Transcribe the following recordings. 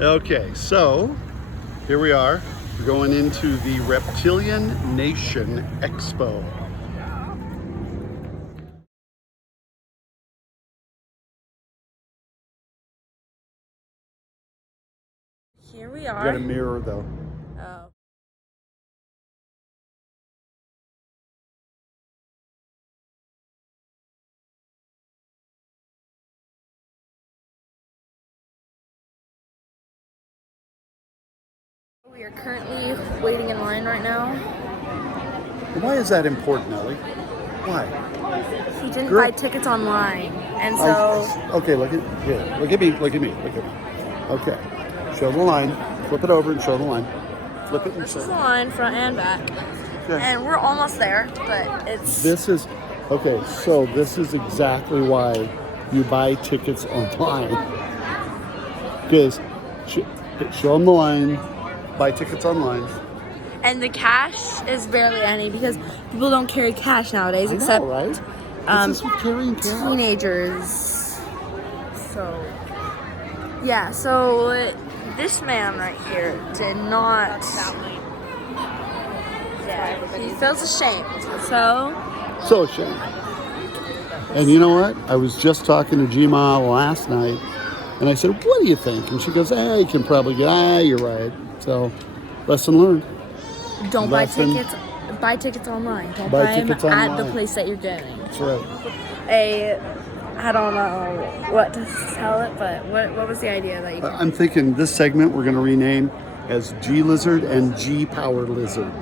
Okay, so here we are. We're going into the Reptilian Nation Expo. Here we are. You got a mirror though. Oh. We are currently waiting in line right now. Why is that important, Ellie? Why? He didn't buy tickets online, and so... Okay, look at here. Look at me. Look at me. Look at me. Okay. Show the line. Flip it over and show the line. Flip it and This show. is the line, front and back. Okay. And we're almost there, but it's... This is okay. So this is exactly why you buy tickets online. Because show them the line. Buy tickets online. And the cash is barely any because people don't carry cash nowadays, I except know, right? What's this with carrying cash? teenagers. So, yeah, so this man right here did not. Yeah, he feels ashamed. So ashamed. And you know what? I was just talking to G-Ma last night, and I said, "What do you think?" And she goes, you can probably get. You're right." So, lesson learned. Don't buy tickets. Buy tickets online. Don't buy them at the place that you're getting. That's right. I don't know what to tell it, but what was the idea that you? I'm thinking this segment we're going to rename as G Lizard and G Power Lizard.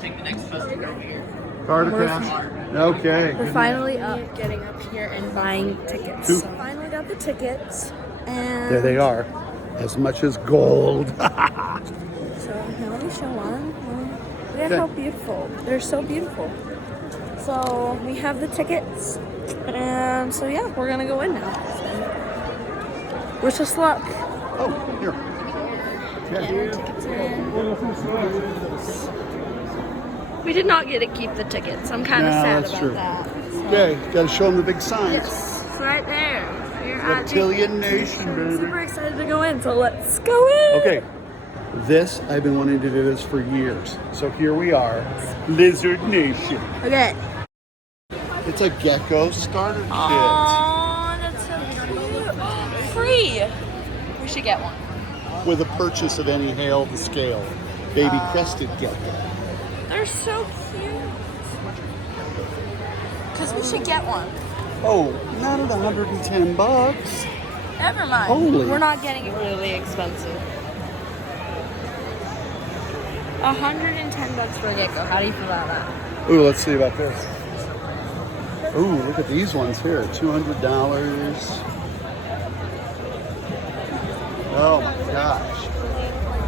Take the next bus to go here. Card or cash? Okay. We're finally getting up here and buying tickets. So finally got the tickets, and there they are, as much as gold. So now let me show one. Look at how beautiful. They're so beautiful. So we have the tickets. And so yeah, we're gonna go in now. So, wish us luck. Oh, here. Get our tickets in. We did not get to keep the tickets. I'm kind of sad about that. So. Okay, gotta show them the big signs. Yes, it's right there. We're Reptilian Nation, baby. Super excited to go in, so let's go in. Okay. This, I've been wanting to do this for years. So here we are, Lizard Nation. Okay. It's a gecko starter kit. Aww, that's so cute. Free. We should get one. With a purchase of any Hail the Scale baby crested gecko. They're so cute. Because we should get one. Oh, not at $110. Never mind. Holy. We're not getting it really expensive. $110 for a gecko. How do you feel about that? Ooh, let's see about this. Ooh, look at these ones here. $200. Oh my gosh.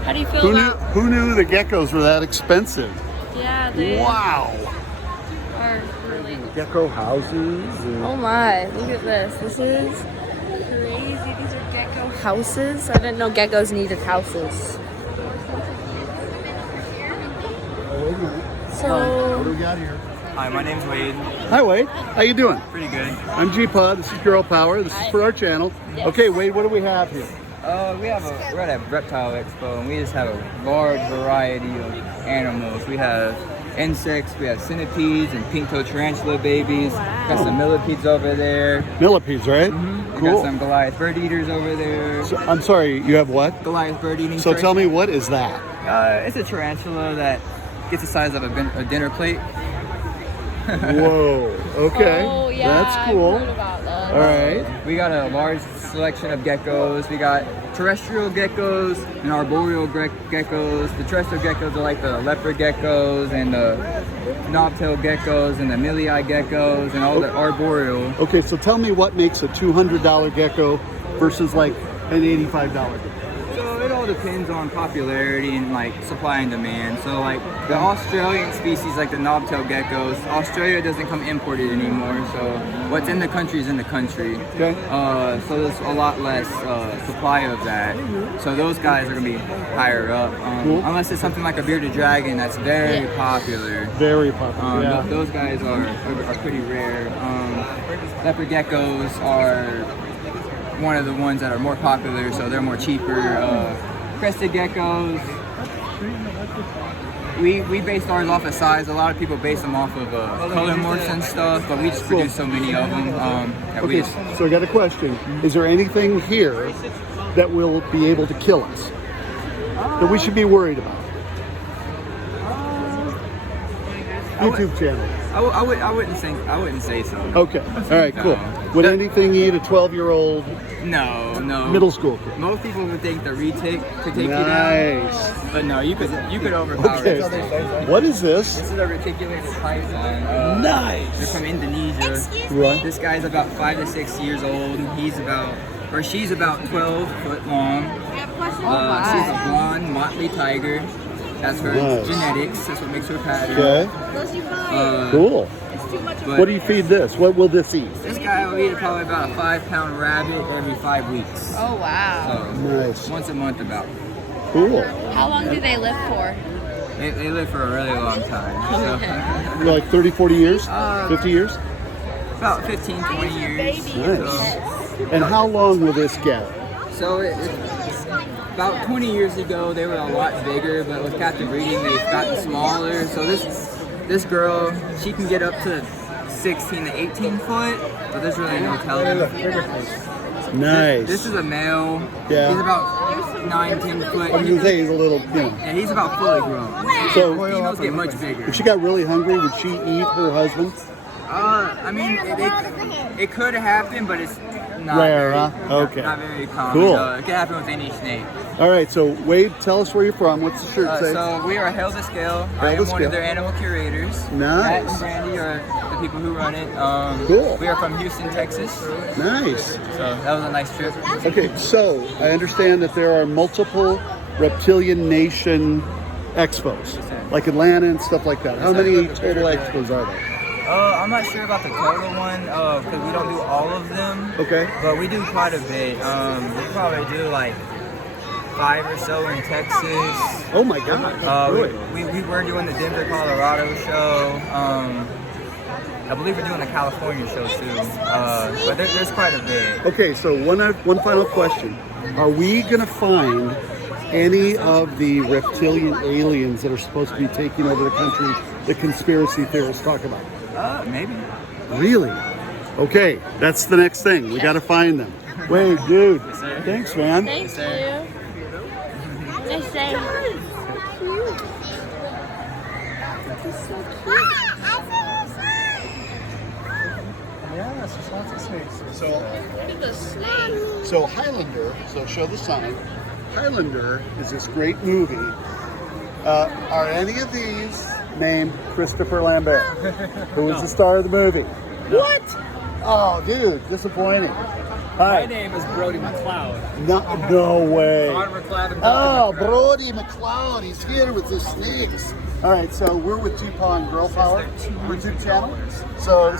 How do you feel about? Who knew the geckos were that expensive? Yeah, they Wow. are really. Gecko houses. And Oh my! Look at this. This is crazy. These are gecko houses. I didn't know geckos needed houses. wait a minute. So. What do we got here? Hi, my name's Wade. Hi, Wade. How you doing? Pretty good. I'm G-Pod. This is Girl Power. This is for our channel. Yes. Okay, Wade, what do we have here? We're at a reptile expo, and we just have a large variety of animals. We have insects, we have centipedes and pink-toed tarantula babies. Wow. Got some millipedes over there. Millipedes, right? We Cool. got some Goliath bird eaters over there. So, I'm sorry, you have what? Goliath bird eating. So tell me, what is that? It's a tarantula that gets the size of a dinner plate. Whoa. Okay. Oh yeah. That's cool. I've heard about that. All right. We got a large selection of geckos. We got terrestrial geckos and arboreal geckos. The terrestrial geckos are like the leopard geckos and the knobtail geckos and the millie-eye geckos and all the arboreal. Okay, so tell me what makes a $200 gecko versus like an $85 gecko. So it all depends on popularity and like supply and demand. So like the Australian species, like the knobtail geckos, Australia doesn't come imported anymore. So what's in the country is in the country. Okay. So there's a lot less supply of that. So those guys are gonna be higher up. Cool. Unless it's something like a bearded dragon that's very popular. Very popular. Yeah. Those guys are pretty rare. Leopard geckos are one of the ones that are more popular, so they're more cheaper. Crested geckos. We based ours off of size. A lot of people base them off of color morphs and stuff, but we just produce so many of them. Okay, so I got a question. Is there anything here that will be able to kill us that we should be worried about? YouTube channel. I wouldn't say so. No. Okay. All right. Cool. No. Would anything eat a 12-year-old? No. Middle school kid. Most people would think the retic could take you Nice. down, but no, you could overpower Okay. it. What is this? This is a reticulated python. Nice. They're from Indonesia. Right. This guy's about 5 to 6 years old. She's about 12 foot long. She's a blonde motley tiger. That's her Nice. genetics. That's what makes her pattern. Okay. Cool. But What do you feed this? What will this eat? this guy will eat probably about a 5-pound rabbit every 5 weeks. Oh wow. So Nice. once a month about. Cool. How long do they live for? They live for a really long time. So Like 30, 40 years? 50 years? about 15, 20 years. Nice. And how long will this get? So about 20 years ago, they were a lot bigger, but with captive breeding, they've gotten smaller. So this girl, she can get up to 16 to 18 foot, but there's really no telling. Nice. This is a male. Yeah. He's about 9, 10 foot. I was gonna say he's a little, And he's about fully grown. So- Females get much bigger. If she got really hungry, would she eat her husband? I mean, it could happen, but it's not Rare, very, huh? Okay. Not very common. Cool. It can happen with any snake. All right, so Wade, tell us where you're from. What's the shirt say? So we are Held to Scale. I Held to am one Scale. of their animal curators. Nice. Matt and Brandy are the people who run it. Cool. We are from Houston, Texas. Nice. So that was a nice trip. Okay, so I understand that there are multiple reptilian nation expos, like Atlanta and stuff like that. How many total expos are there? I'm not sure about the total one because we don't do all of them. Okay. But we do quite a bit. We probably do like 5 or so in Texas. Oh my God. Really? We were doing the Denver, Colorado show. I believe we're doing the California show too. But there's quite a bit. Okay, so one final question. Are we going to find any of the reptilian aliens that are supposed to be taking over the country the conspiracy theorists talk about? Maybe. Really? Okay, that's the next thing. We got to find them. Wade, dude. Thanks, man. Thank you. Nice day. Yes, there's lots of snakes. So, Look at the snake. so Highlander, so show the sign. Highlander is this great movie. Are any of these named Christopher Lambert, who was the star of the movie? What? Oh, dude, disappointing. Hi. My name is Brody McLeod. No way. Ron McLeod and Oh, Brody McLeod. Brody McLeod, he's here with the snakes. All right, so we're with GIRLPOWER YouTube channel. So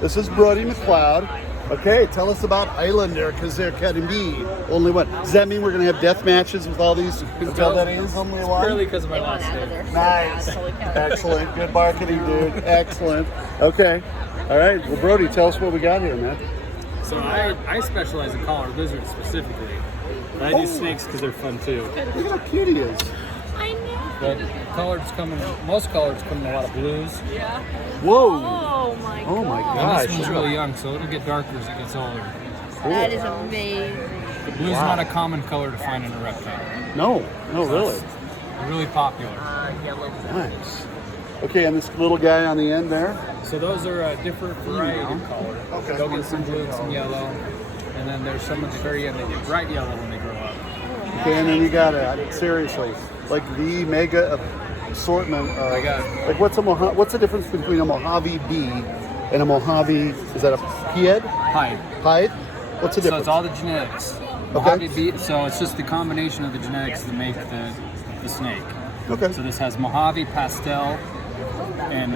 this is Brody McLeod. Okay, tell us about Highlander, because there can be only one. Does that mean we're going to have death matches with all these? Is that is only one? Purely because of my last name. Nice. Excellent. Good marketing, dude. Excellent. Okay. All right. Well, Brody, tell us what we got here, man. So I specialize in collared lizards specifically. But I do snakes because they're fun too. Look at how cute he is. I know. But most collards come in a lot of blues. Whoa. Oh my god. Oh my And gosh. this one's really young, so it'll get darker as it gets older. That is amazing. The blue's not a common color to find in a reptile. No, really. They're really popular. Nice. Okay, and this little guy on the end there. So those are a different variety of color. Okay. They'll get some blue and some yellow. And then there's some at the very end that get bright yellow when they grow up. Okay, and then you got seriously, like the mega assortment. I got Like what's the difference between a Mojave bee and a Mojave? Is that a pied? Hide. Pied? What's the So difference? it's all the genetics. Mojave bee, so it's just the combination of the genetics that make the snake. Okay. So this has Mojave, pastel, and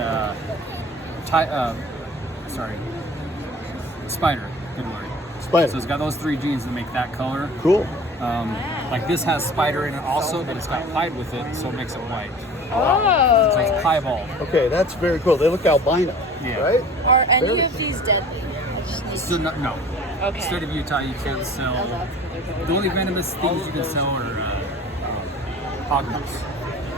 spider. Good word. Spider. So it's got those 3 genes that make that color. Cool. Like this has spider in it also, but it's got pied with it, so it makes it white. Oh. So it's piebald. Okay, that's very cool. They look albino, Yeah. right? Are any Very of these deadly? So no. Okay. State of Utah, you can't sell. The only venomous things you can sell are hognose.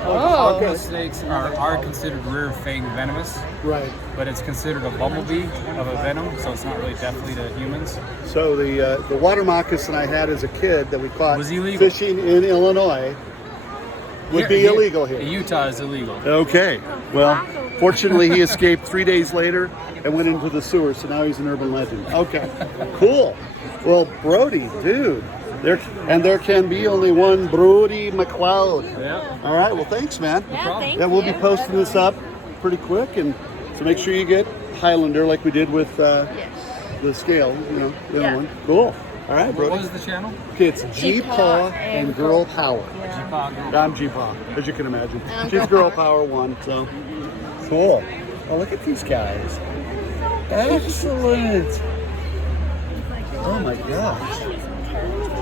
Oh. Hognose snakes are considered rear fang venomous, Right. but it's considered a bumblebee of a venom, so it's not really deadly to humans. So the water moccasin I had as a kid that we caught Was illegal. fishing in Illinois would be illegal here. Utah is illegal. Okay. Well, fortunately, he escaped 3 days later and went into the sewer, so now he's an urban legend. Okay. Cool. Well, Brody, dude. There can be only one Brody McLeod. Yeah. All right. Well, thanks, man. Yeah, thank Yeah, we'll you. be posting this up pretty quick, and so make sure you get Highlander like we did with the scale. You know, the Yeah. other one. Cool. All right, What Brody. was the channel? Okay, it's G-Paw and Girl Power. Chicago. I'm G-Paw, as you can imagine. She's Girl Power 1, so cool. Oh, look at these guys. Excellent. Oh my gosh.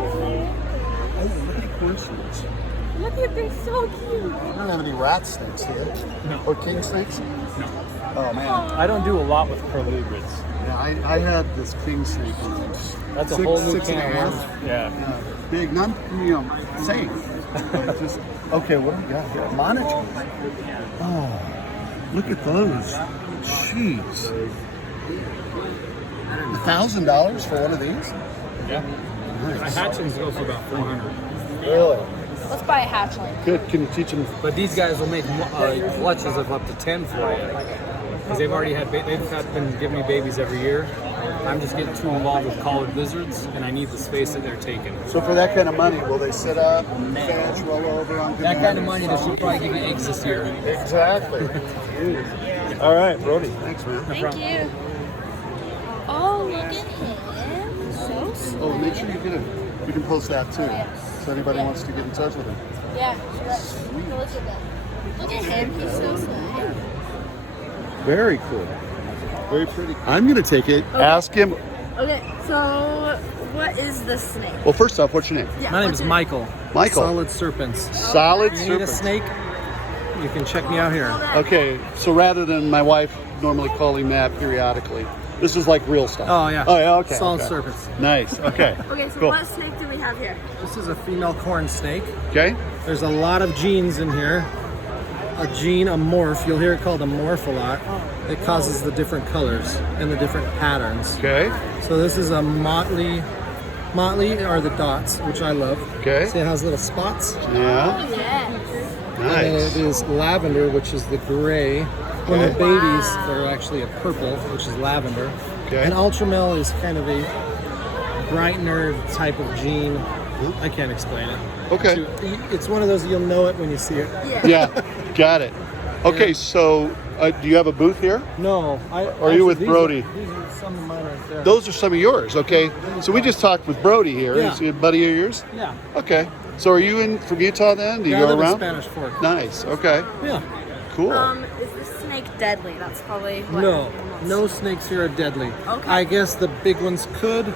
Oh, look at the corn snakes. Look at they're so cute. I don't have any rat snakes here. No. Or king snakes? No. Oh man. I don't do a lot with curlubrids. Yeah, I had this king snake one. That's a Six- whole new 6 and a can of half. worms. Yeah. Big, none, safe. Just, okay, what do we got here? Monitors. Oh, look at those. Jeez. $1,000 for one of these? Yeah. Nice. Hatchlings go for about 400. Really? Let's buy a hatchling. Good. Can you teach them? But these guys will make clutches of up to 10 for you. Because they've already had, been giving me babies every year. I'm just getting too involved with collared lizards, and I need the space that they're taking. So for that kind of money, will they sit up, fetch, roll over on That kind of money, they should probably give you eggs this year. Exactly. All right, Brody. Thanks, man. Thank you. Oh, look at him. So sweet. Oh, make sure you get it. You can post that too. So anybody wants to get in touch with him. Yeah. Look at that. Look at him. He's so sweet. Very cool. Very pretty. I'm gonna take it. Ask him. Okay, so what is this snake? Well, first off, what's your name? Yeah, My name what's is it? Michael. Michael. Solid Serpents. Solid You need a serpent. snake? You can check me out here. Okay, so rather than my wife normally calling that periodically, this is like real stuff. Oh yeah. Oh yeah. Okay. Solid okay. Serpents. Nice. Okay. Okay, so Cool. what snake do we have here? This is a female corn snake. Okay. There's a lot of genes in here. A gene, a morph. You'll hear it called a morph a lot. It causes the different colors and the different patterns. Okay. So this is a motley. Motley are the dots, which I love. Okay. See, it has little spots. Yeah. Yes. And then Nice. it is lavender, which is the gray. When they're Okay. babies, Wow. they're actually a purple, which is lavender. Okay. And ultramel is kind of a brightener type of gene. I can't explain it. Okay. It's one of those you'll know it when you see it. Yeah. Yeah. Got it. Okay. So, do you have a booth here? No, Are you with Brody? These are some of mine right there. Those are some of yours. Okay. So we just talked with Brody here. Yeah. Is he a buddy of yours? Yeah. Okay. So are you from Utah then? Do you Yeah, I go live in around? Spanish Fork. Nice. Okay. Yeah. Cool. Is this snake deadly? That's probably what No, everyone wants no to snakes here are deadly. Okay. I guess the big ones could,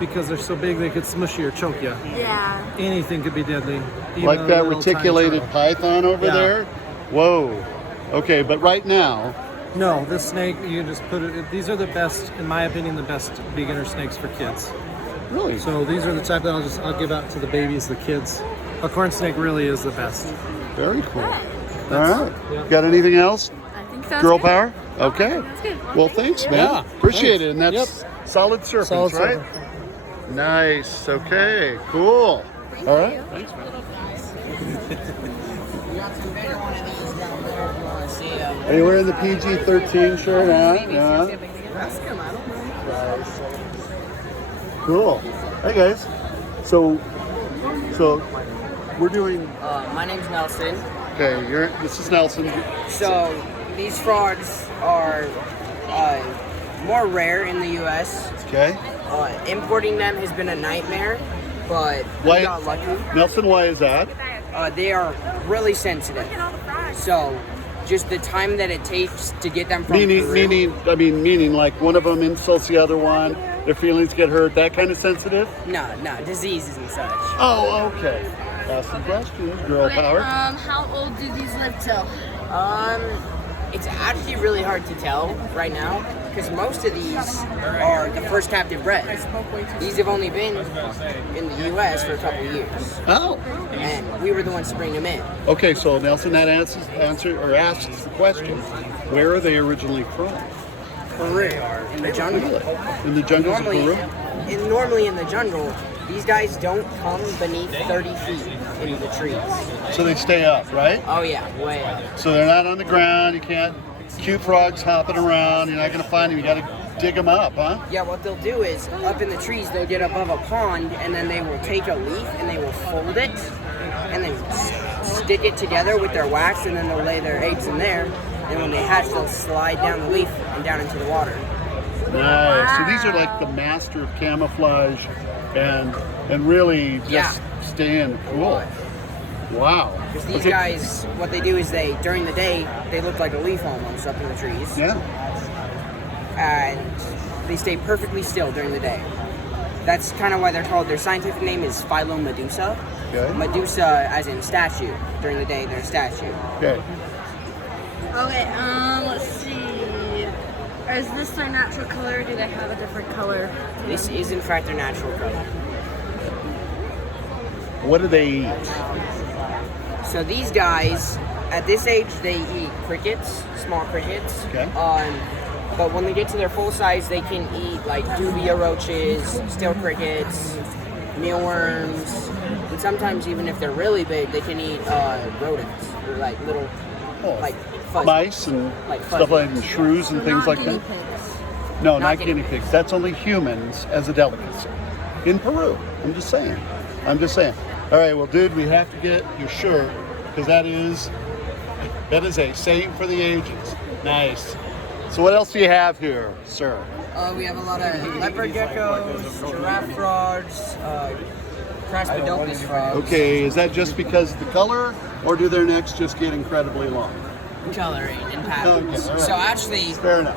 because they're so big they could smush you or choke you. know. Yeah. Anything could be deadly. even Like a that little tiny reticulated turtle. python over Yeah. there? Whoa. Okay, but right now, No, this snake, you just put it, these are the best, in my opinion, the best beginner snakes for kids. really? So these are the type that I'll give out to the babies, the kids. A corn snake really is the best. Very cool. Good. All right. Yeah. Got anything else? I think that's Girl good. power? Okay. That's good. Well, thank thanks, you. man. Yeah, Appreciate thanks. it. And that's solid serpents, Solid right? serpent. Nice. Okay. Cool. Thank All right. you. Are you wearing the PG-13 shirt? Yeah. Nice. Cool. Hey guys. So we're doing. My name's Nelson. Okay. This is Nelson. So these frogs are more rare in the U.S. Okay. Importing them has been a nightmare, but Why- we got lucky. Nelson, why is that? They are really sensitive. So just the time that it takes to get them from Peru. Meaning, like one of them insults the other one. Their feelings get hurt. That kind of sensitive. No, diseases and such. Oh, okay. Ask some questions, girl Okay, power. how old do these live till? It's actually really hard to tell right now because most of these are the first captive bred. These have only been in the U.S. for a couple of years. Oh. And we were the ones to bring them in. Okay, so Nelson, that asks the question, where are they originally from? Peru, in the jungle. In the jungles of Peru? Normally in the jungle, these guys don't come beneath 30 feet into the trees. So they stay up, right? Oh yeah, way up. So they're not on the ground. You can't, cute frogs hopping around. You're not going to find them. You got to dig them up, huh? Yeah, what they'll do is, up in the trees, they'll get above a pond, and then they will take a leaf, and they will fold it, and then stick it together with their wax, and then they'll lay their eggs in there, and when they hatch, they'll slide down the leaf and down into the water. Nice. So these are like the master of camouflage and really just staying cool. Wow. Because these guys, what they do is during the day, they look like a leaf almost up in the trees. Yeah. And they stay perfectly still during the day. That's kind of why they're called, their scientific name is Medusa. Okay. Medusa as in statue. During the day, they're a statue. Okay. Okay, let's see. Is this their natural color or do they have a different color? This is in fact their natural color. What do they eat? So these guys, at this age, they eat crickets, small crickets. Okay. But when they get to their full size, they can eat like dubia roaches, steel crickets, mealworms, and sometimes even if they're really big, they can eat rodents or like little, like fuzzy. Mice and like stuff like and shrews and things like that? No, not guinea pigs. pigs. That's only humans as a delicacy. In Peru. I'm just saying. All right, well, dude, we have to get your shirt because that is a saying for the ages. Nice. So what else do you have here, sir? We have a lot of leopard geckos, giraffe frogs, Craspedopus frogs. Okay, is that just because of the color, or do their necks just get incredibly long? Coloring and patterns. Okay, all right. So actually, Fair enough.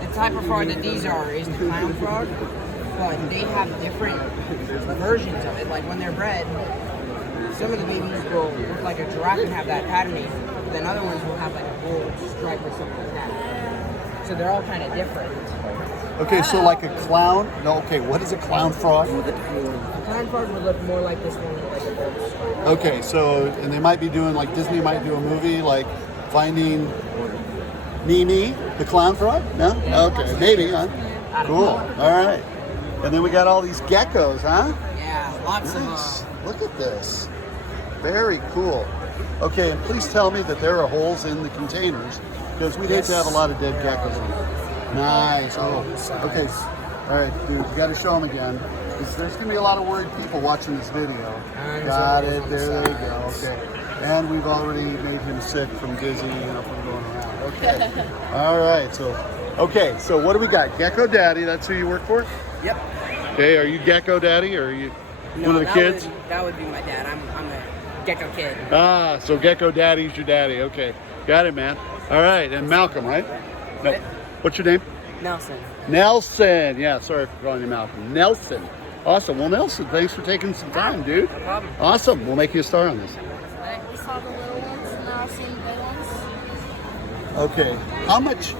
the type of frog that these are is the clown frog, but they have different versions of it. Like when they're bred, some of the babies will look like a giraffe and have that patterning, but then other ones will have like a gold stripe or something like that. So they're all kind of different. Okay, so like a clown. No, okay, what is a clown frog? A clown frog would look more like this one, like a gold stripe. Okay, so, and they might be doing, like Disney might do a movie like Finding Mimi, the clown frog? No? Okay, maybe, huh? Cool, all right. And then we got all these geckos, huh? Yeah, lots Nice. of Look at this. Very cool. Okay, and please tell me that there are holes in the containers because we'd hate to have a lot of dead geckos in there. Nice. Oh, okay. All right, dude, you got to show them again. There's going to be a lot of worried people watching this video. Got it. There they go. Okay. And we've already made him sick from dizzy and from going around. Okay. All right. So what do we got? Gecko Daddy. That's who you work for? Yep. Okay. Are you Gecko Daddy or are you one of the kids? That would be my dad. I'm a gecko kid. Ah, so Gecko Daddy's your daddy. Okay. Got it, man. All right. And Malcolm, right? No. What's your name? Nelson. Nelson. Yeah, sorry for calling you Malcolm. Nelson. Awesome. Well, Nelson, thanks for taking some time, dude. No problem. Awesome. We'll make you a star on this. We saw the little ones and now I've seen the big ones. Okay. How much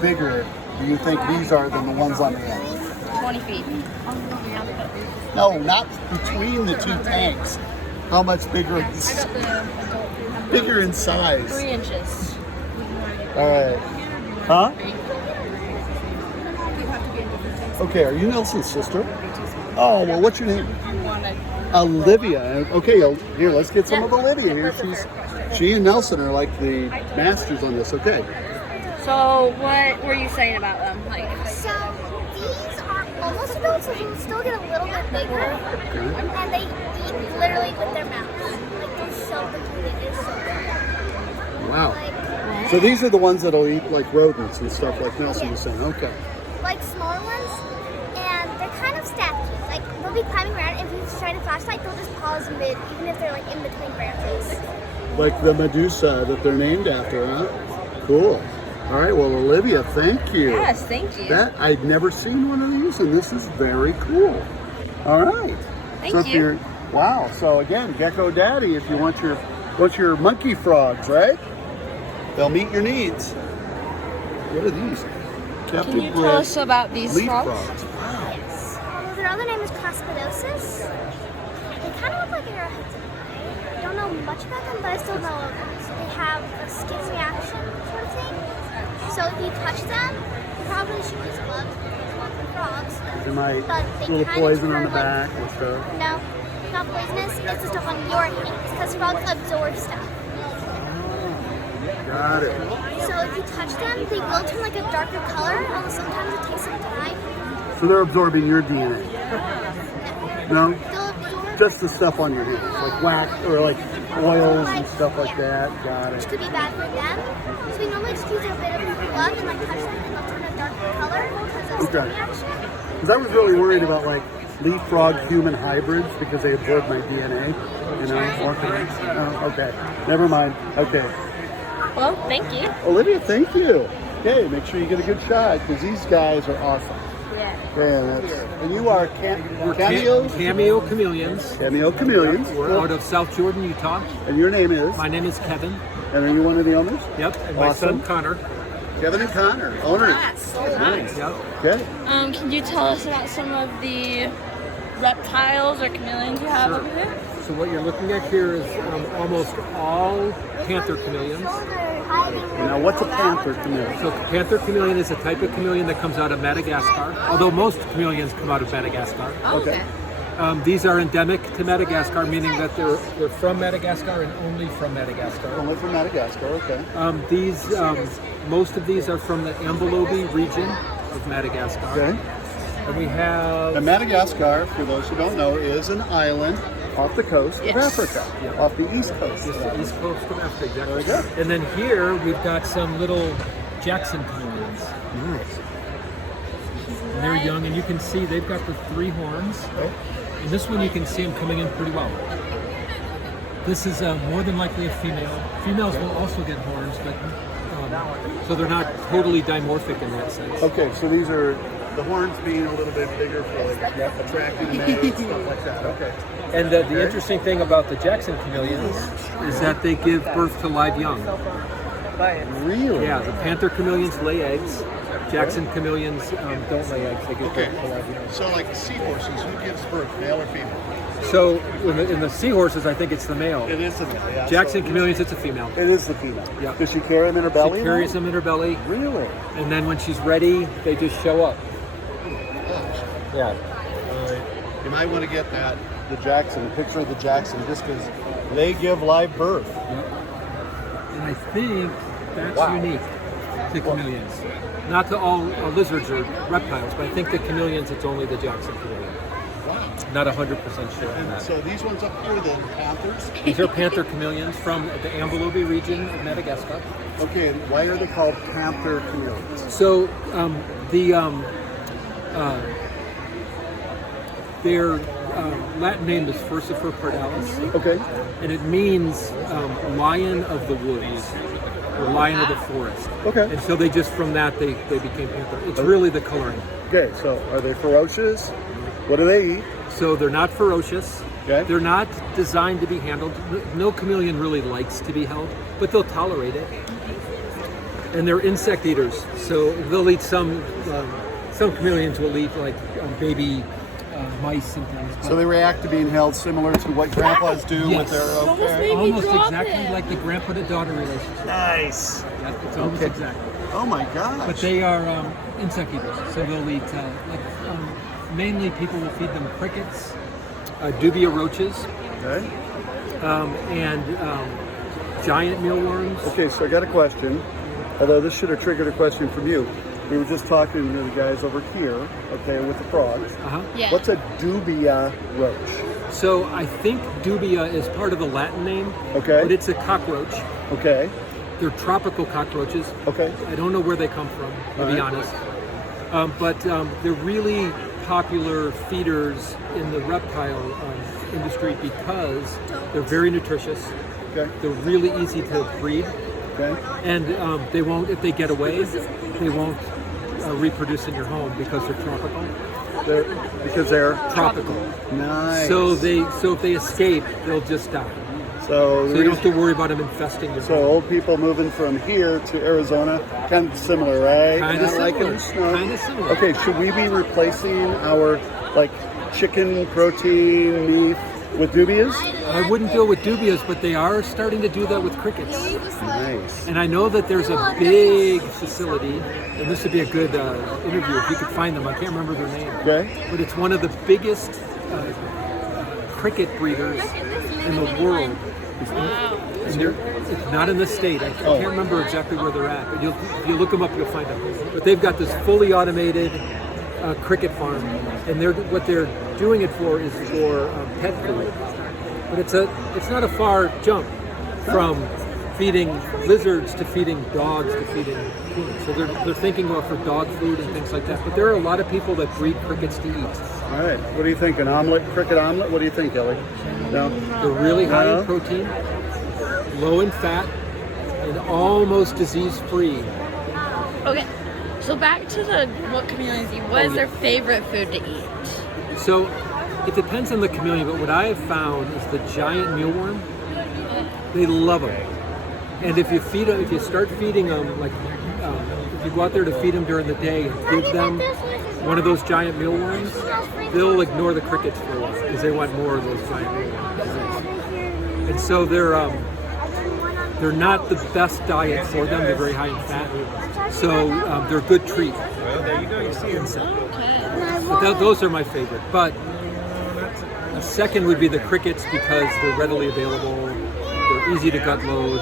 bigger do you think these are than the ones on the end? 20 feet. No, not between the two tanks. How much bigger? Bigger in size. 3 inches. All right. Huh? Okay, are you Nelson's sister? Oh, well, what's your name? Olivia. Okay, here, let's get some of Olivia here. She and Nelson are like the masters on this. Okay. So, what were you saying about them? So these are almost adults, so they'll still get a little bit bigger, and they eat literally with their mouths. Like they're so big, it is so big. Wow. So these are the ones that'll eat like rodents and stuff like Nelson was saying. Okay. Like smaller ones, and they're kind of statues. Like they'll be climbing around, and if you shine a flashlight, they'll just pause mid, even if they're like in between branches. Like the Medusa that they're named after, huh? Cool. All right, well, Olivia, thank you. Yes, thank you. That I'd never seen one of these, and this is very cool. All right. Thank you. Wow. So again, Gecko Daddy, if you want your monkey frogs, right? they'll meet your needs. What are these? Can you tell us about these leaf frogs? frogs. Wow. Yes. Their other name is Crassidosis. They kind of look like arrowheads. I don't know much about them, but I still know of them. So they have a skin reaction sort of thing. So if you touch them, you probably should use gloves because you want the frogs. There might But they little kind poison of on the turn, back or stuff. No, not poisonous. It's the stuff on your hands because frogs absorb stuff. Got it. So if you touch them, they will turn like a darker color, although sometimes it takes some time. So they're absorbing your DNA. No? They'll absorb, Just the stuff on your hands, like wax or like oils and stuff like that. Got which it. could be bad for them. So we normally just use a bit of glove and like touch them and they'll turn a darker color because of skin Okay. reaction. Because I was really worried about like leaf frog human hybrids because they absorb my DNA. You know? Oh, okay. Never mind. Okay. Well, thank you. Olivia, thank you. Okay, make sure you get a good shot because these guys are awesome. Yeah. Okay, and you are cameos? Cameo chameleons. Cameo chameleons. We're out of South Jordan, Utah. And your name is? My name is Kevin. And are you one of the owners? Yep. And my Awesome. son Connor. Kevin and Connor, owners. That's so nice. Yep. Okay. Can you tell us about some of the reptiles or chameleons you have over here? So what you're looking at here is almost all panther chameleons. Now, what's a panther chameleon? So panther chameleon is a type of chameleon that comes out of Madagascar, although most chameleons come out of Madagascar. Okay. These are endemic to Madagascar, meaning that they're from Madagascar and only from Madagascar. Only from Madagascar, okay. Most of these are from the Ambelobe region of Madagascar. Okay. And we have And Madagascar, for those who don't know, is an island off the coast of Africa, off the east coast. just the east coast of Africa, exactly. There we go. And then here we've got some little Jackson chameleons. Nice. And they're young, and you can see they've got the 3 horns. And this one you can see them coming in pretty well. This is more than likely a female. Females will also get horns, but so they're not totally dimorphic in that sense. Okay, so these are the horns being a little bit bigger for like attracting mates, stuff like that. Okay. And the interesting thing about the Jackson chameleons is that they give birth to live young. Really? Yeah, the panther chameleons lay eggs. Jackson chameleons don't lay eggs. They give birth to live young. So like seahorses, who gives birth, male or female? So in the seahorses, I think it's the male. It is the male, yeah. Jackson chameleons, it's a female. It is the female. Yeah. Does she carry them in her belly? She carries them in her belly, Really? and then when she's ready, they just show up. Yeah. You might want to get the Jackson, a picture of the Jackson, just because they give live birth. And I think that's unique to chameleons. Not to all lizards or reptiles, but I think the chameleons, it's only the Jackson chameleon. Not 100% sure on that. So these ones up here, the panthers. These are panther chameleons from the Ambelobe region of Madagascar. Okay, and why are they called panther chameleons? So their Latin name is Furcifer pardalis, Okay. and it means lion of the woods or lion of the forest. Okay. And so they just from that they became panther. It's really the coloring. Okay, so are they ferocious? What do they eat? So they're not ferocious. Okay. They're not designed to be handled. No chameleon really likes to be held, but they'll tolerate it. And they're insect eaters, so they'll eat some chameleons will eat like baby mice and things. So they react to being held similar to what grandpas do with their. Okay. almost exactly like the grandpa to daughter relationship. Nice. Yeah, it's almost exactly. Oh my gosh. But they are insect eaters, so they'll eat mainly people will feed them crickets, dubia roaches, Okay. and giant mealworms. Okay, so I got a question. Although this should have triggered a question from you. We were just talking to the guys over here, okay, with the frogs. Yeah. What's a dubia roach? So I think dubia is part of the Latin name, Okay. but it's a cockroach. Okay. They're tropical cockroaches. Okay. I don't know where they come from, to be honest. But they're really popular feeders in the reptile industry because they're very nutritious. Okay. They're really easy to breed, Okay. and they won't, if they get away, they won't reproduce in your home because they're tropical. Because they're Tropical. nice. So if they escape, they'll just die. So you don't have to worry about them infesting your So old people moving from here to Arizona, kind of similar, right? Kind of Not similar. liking the snow. Kind of similar. Okay, should we be replacing our like chicken protein meat with dubias? I wouldn't do it with dubias, but they are starting to do that with crickets. Nice. And I know that there's a big facility, and this would be a good interview if you could find them. I can't remember their name. Okay. But it's one of the biggest cricket breeders in the world. And it's not in the state. I can't remember exactly where they're at, but if you look them up, you'll find them. But they've got this fully automated cricket farm, and what they're doing it for is for pet food. But it's not a far jump from feeding lizards to feeding dogs to feeding humans. So they're thinking about for dog food and things like that. But there are a lot of people that breed crickets to eat. All right. What do you think? An omelet, cricket omelet? What do you think, Ellie? No? They're really high No? in protein, low in fat, and almost disease-free. Okay, so back to what chameleons eat. What is their favorite food to eat? So it depends on the chameleon, but what I have found is the giant mealworm. They love them, and if you start feeding them, if you go out there to feed them during the day and give them one of those giant mealworms, they'll ignore the crickets for a while because they want more of those giant mealworms. And so they're not the best diet for them. They're very high in fat, so they're a good treat. Well, there you go. You see insect. But those are my favorite. But a second would be the crickets because they're readily available. They're easy to gut load.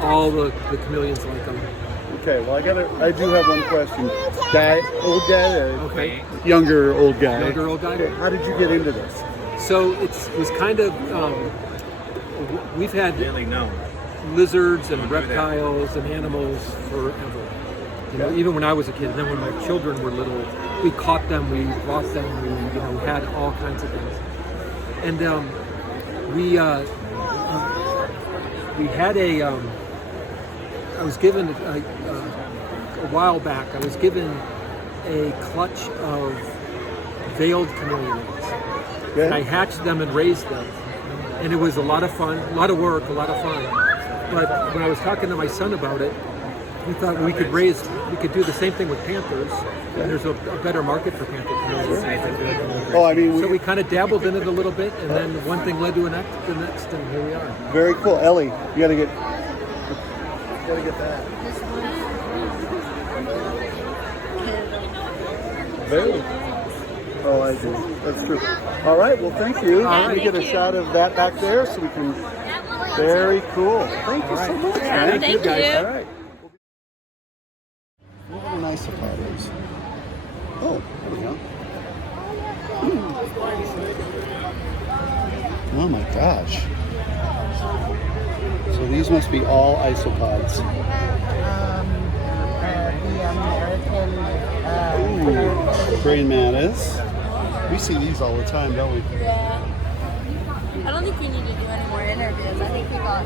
All the chameleons like them. Okay, well I do have one question. Old guy, Okay. younger old guy. Younger old guy. Okay, how did you get into this? So it was kind of we've had Really no. lizards and reptiles and animals forever. You know, even when I was a kid, and then when my children were little, we caught them, we brought them, we had all kinds of things. And we had I was given a while back. I was given a clutch of veiled chameleon eggs, and I hatched them and raised them, and it was a lot of fun, a lot of work, a lot of fun. But when I was talking to my son about it, we thought we could do the same thing with panthers, and there's a better market for panther chameleons. Oh, I mean, So we kind of dabbled in it a little bit, and then one thing led to the next, and here we are. very cool. Ellie, you gotta get that. Very. Oh, I do. That's true. All right. Well, thank you. All Let me right. get a shot of that back there so we can. Very cool. Thank you so much. Yeah, man. thank you. All right. What a nice apple is. Oh, there we go. Oh my gosh. So these must be all isopods. Ooh, green mantis. We see these all the time, don't we? Yeah. I don't think we need to do any more interviews. I think we got.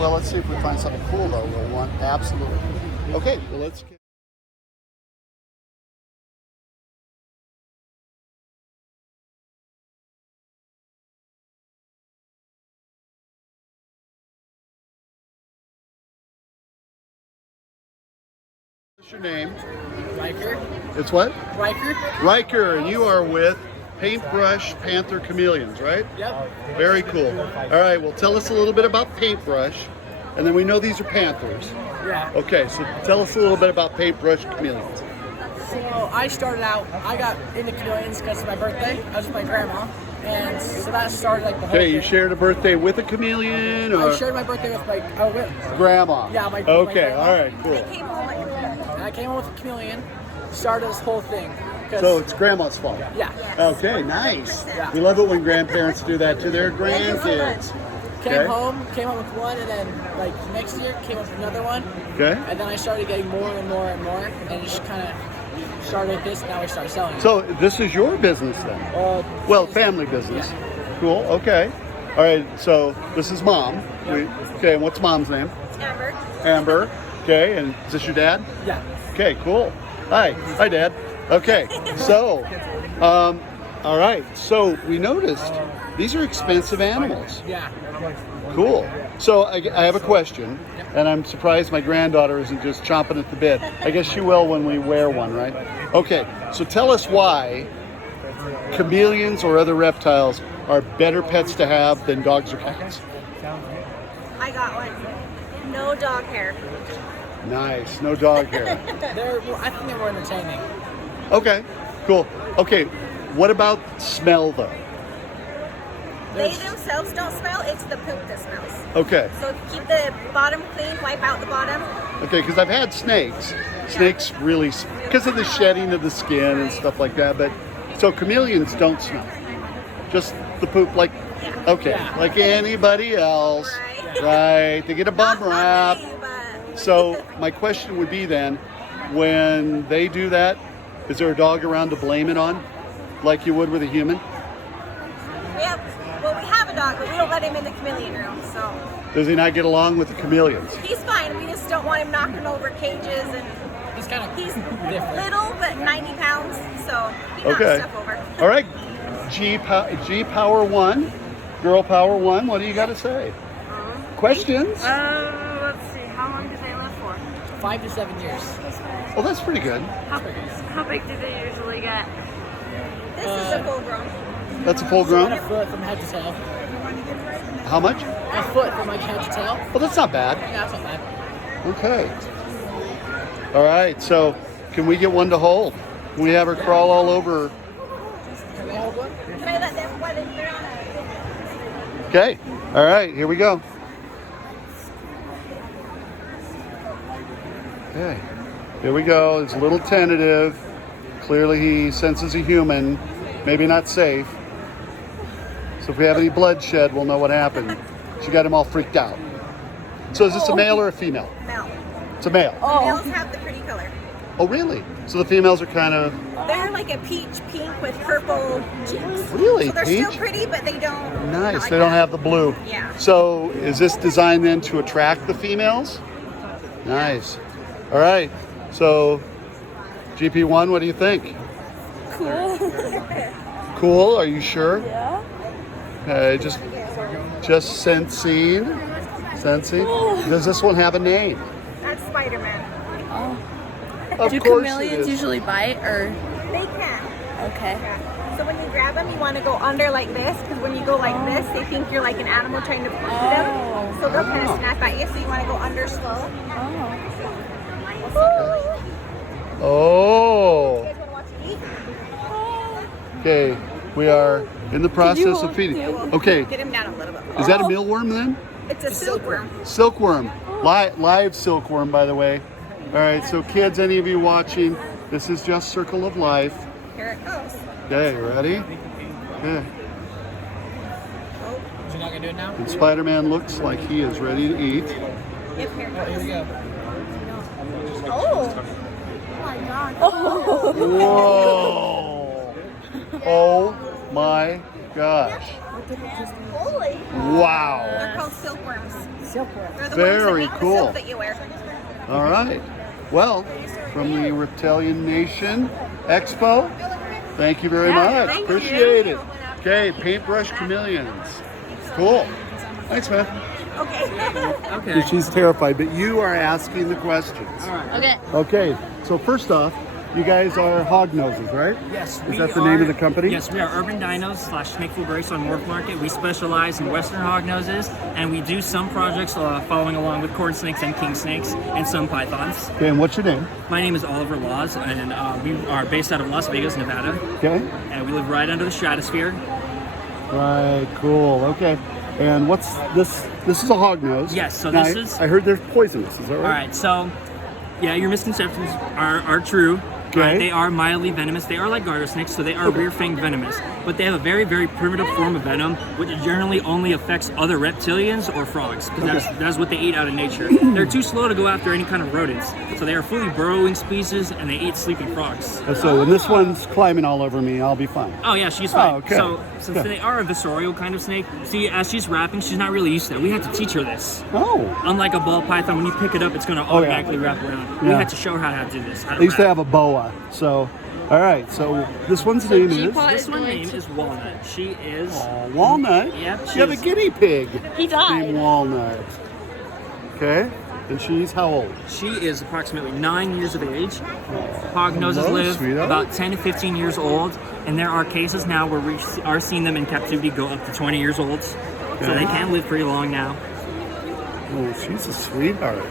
Well, let's see if we find something cool though. We'll want absolutely. Okay, well let's. What's your name? Riker. It's what? Riker. Riker, and you are with Paintbrush Panther Chameleons, right? Yep. Very cool. All right, well, tell us a little bit about Paintbrush, and then we know these are panthers. Yeah. Okay, so tell us a little bit about Paintbrush Chameleons. So I started out, I got into chameleons because of my birthday. I was with my grandma. And so that started like the whole Okay, you thing. shared a birthday with a chameleon, or I shared my birthday with my grandma? Yeah, my Okay, grandma. all right, cool. And I came home with a chameleon, started this whole thing. 'Cause- So it's grandma's fault. yeah. Okay, nice. Yeah. We love it when grandparents do that to their grandkids. Came home with one, and then like next year came up with another one, Okay. and then I started getting more and more and more, and it just kind of started with this. And now we started selling. So this is your business then? Well, family business. Yeah. Cool. Okay. All right. So this is mom. Okay. And what's mom's name? Amber. Amber. Okay. And is this your dad? Yeah. Okay. Cool. Hi. Hi, Dad. Okay. So, all right. So we noticed These are expensive animals. Yeah. Cool. So I have a question, and I'm surprised my granddaughter isn't just chomping at the bit. I guess she will when we wear one, right? Okay, so tell us why chameleons or other reptiles are better pets to have than dogs or cats. I got one. No dog hair. Nice, no dog hair. I think they're more entertaining. Okay, cool. Okay, what about smell though? They themselves don't smell, it's the poop that smells. Okay, So keep the bottom clean, wipe out the bottom. okay, because I've had snakes. Snakes really, because of the shedding of the skin and stuff like that, but so chameleons don't smell. Just the poop, like, okay, like anybody else, right? They get a bum rap. So my question would be then, when they do that, is there a dog around to blame it on, like you would with a human? Yep. Well, we have a dog, but we don't let him in the chameleon room, so. Does he not get along with the chameleons? He's fine. We just don't want him knocking over cages, and He's kind of he's different. little but 90 pounds, so he knocks Okay. stuff over. All right, G Power 1, Girl Power 1, what do you got to say? Questions? Let's see. How long do they live for? 5 to 7 years. Well, that's pretty good. How big do they usually get? This is a full grown. That's a full grown. A foot from head to tail. How much? A foot from like head to tail. Well, that's not bad. Yeah, that's not bad. Okay. All right, so can we get one to hold? Can we have her crawl all over? Can they hold one? Can I let them? What if they're on a? Okay. All right, here we go. Okay. Here we go. It's a little tentative. Clearly he senses a human. Maybe not safe. So if we have any bloodshed, we'll know what happened. She got him all freaked out. So is this a male or a female? Male. It's a male. Males have the pretty color. Oh, really? So the females are kind of... They're like a peach pink with purple cheeks. Really? So they're Peach? still pretty, but they don't. Nice. not like They don't that. have the blue. Yeah. So is this designed then to attract the females? Nice. All right. So GP1, what do you think? Cool. Cool. Are you sure? Yeah. Okay. Just sensing. Sensing. Does this one have a name? That's Spider-Man. Of Do course it chameleons is. usually bite or? They can. Okay. Yeah. So when you grab them, you want to go under like this, because when you go like this, they think you're like an animal trying to feed them. So they'll kind of snap at you. So you want to go under slow. Oh. You guys want to watch it eat? Okay. We are in the process of feeding. Okay. Get him down a little bit. Is that a mealworm then? It's a silkworm. Silkworm. Live silkworm, by the way. All right, so kids, any of you watching, this is just Circle of Life. Here it goes. Okay, ready? Okay. You're not gonna do it now? And Spider-Man looks like he is ready to eat. Yep, here it Here goes. we go. Oh. Whoa! Oh my gosh. Holy. Wow. They're called silkworms. Silkworms. They're the Very ones that make cool. the silk that you wear. All right. Well, from the Reptilian Nation Expo, thank you very much. thank Appreciate you. it. Okay, paintbrush chameleons. Cool. Thanks, man. Okay. Okay. She's terrified, but you are asking the questions. Okay. Okay, so first off, you guys are hog noses, right? Yes, Is that the name of the company? Yes, we are Urban Dinos / Snakeful Grace on Morph Market. We specialize in Western hognoses, and we do some projects following along with corn snakes and king snakes and some pythons. Okay, and what's your name? My name is Oliver Laws, and we are based out of Las Vegas, Nevada, Okay. and we live right under the stratosphere. Right, cool. Okay. And what's this? This is a hog nose. Yes, so Now, this is- I heard they're poisonous. Is that right? All right, so yeah, your misconceptions are true. Okay. They are mildly venomous. They are like garter snakes, so they are rear-fanged venomous. But they have a very, very primitive form of venom, which generally only affects other reptilians or frogs, because that's what they eat out of nature. They're too slow to go after any kind of rodents, so they are fully burrowing species, and they eat sleeping frogs. And so when this one's climbing all over me, I'll be fine. Oh yeah, she's fine. Oh, okay. So since Okay. they are a visceral kind of snake, see, as she's wrapping, she's not really used to that. We had to teach her this. Oh. Unlike a ball python, when you pick it up, it's going to Oh, yeah. automatically wrap around. We Yeah. had to show her how to do this. How to I used to wrap. have a boa, so All right, so this one's name is This one's name is Walnut. She is. Walnut. Yep, You have a she's- guinea pig He died. named Walnut. Okay, and she's how old? She is approximately 9 years of age. Hog noses Hello, live sweetheart. about 10 to 15 years old, and there are cases now where we are seeing them in captivity go up to 20 years old. So they can live pretty long now. Oh, she's a sweetheart.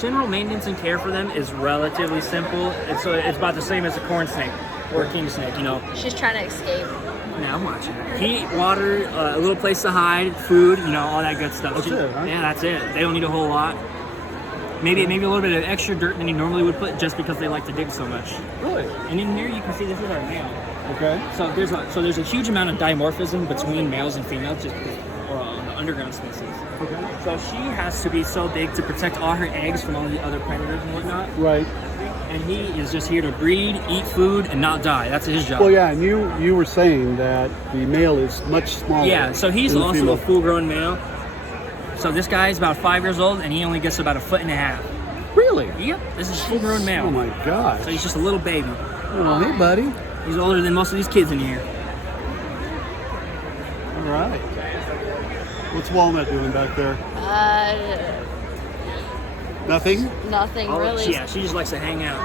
General maintenance and care for them is relatively simple. It's about the same as a corn snake or a king snake, you know. She's trying to escape. Yeah, I'm watching. Heat, water, a little place to hide, food, you know, all that good stuff. That's it, huh? Yeah, that's it. They don't need a whole lot. Maybe a little bit of extra dirt than you normally would put, just because they like to dig so much. Really? And in here you can see this is our male. Okay. So there's a huge amount of dimorphism between males and females, just because on the underground species. Okay. So she has to be so big to protect all her eggs from all the other predators and whatnot. Right. And he is just here to breed, eat food, and not die. That's his job. Well, yeah, and you were saying that the male is much smaller. Yeah, so he's than the also female. a full-grown male. So this guy is about 5 years old, and he only gets about 1.5 feet. Really? Yep, this is full-grown male. Oh my gosh. So he's just a little baby. Oh, hey, buddy. He's older than most of these kids in here. All right. What's Walnut doing back there? Nothing? Nothing really. Yeah, she just likes to hang out.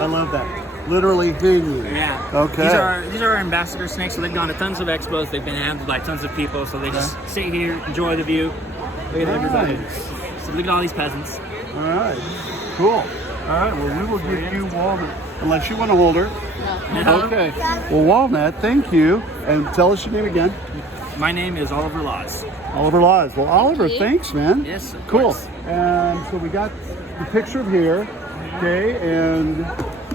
I love that. Literally hanging. Yeah. Okay. These are our ambassador snakes. So they've gone to tons of expos. They've been handled by tons of people. So they just sit here, enjoy the view. Look at everybody. Nice. So look at all these peasants. All right. Cool. All right. Well, we will give you Walnut, unless you want to hold her. No. Okay. Well, Walnut, thank you. And tell us your name again. My name is Oliver Laws. Oliver Laws. Well, Oliver, thanks, man. Yes, of Cool. course. And so we got the picture of here. Okay. And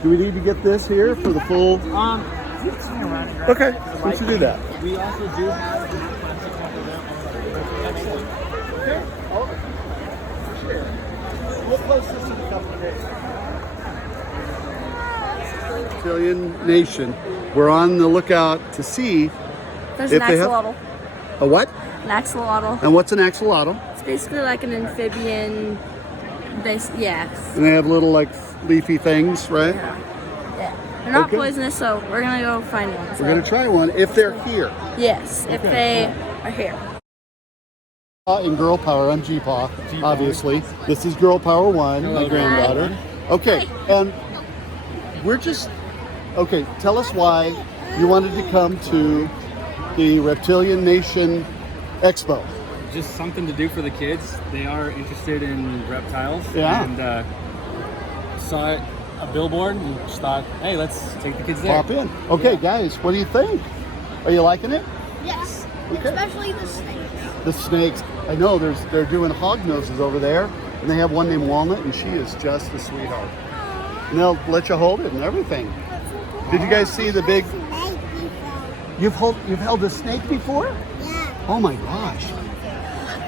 do we need to get this here for the full? You can swing around and grab Okay. it. We should do that. We also do have Okay. Oliver. Sure. We'll post this in a couple of days. Reptilian Nation. We're on the lookout to see There's if an they have axolotl. a what? An axolotl. And what's an axolotl? It's basically like an amphibian. Yeah. And they have little like leafy things, right? Yeah. They're not Okay. poisonous, so we're gonna go find one. So. We're gonna try one if they're here. Yes, if they are here. In Girl Power, I'm G-Paw, obviously. This is Girl Power 1, my granddaughter. Okay, and we're just, okay, tell us why you wanted to come to the Reptilian Nation Expo. Just something to do for the kids. They are interested in reptiles. Yeah. And saw a billboard and just thought, hey, let's take the kids there. Pop in. Okay, guys, what do you think? Are you liking it? Yes. Okay. Especially the snakes. The snakes. I know they're doing hog noses over there, and they have one named Walnut, and she is just a sweetheart. And they'll let you hold it and everything. Did you guys see the big? You've held a snake before? Yeah. Oh my gosh!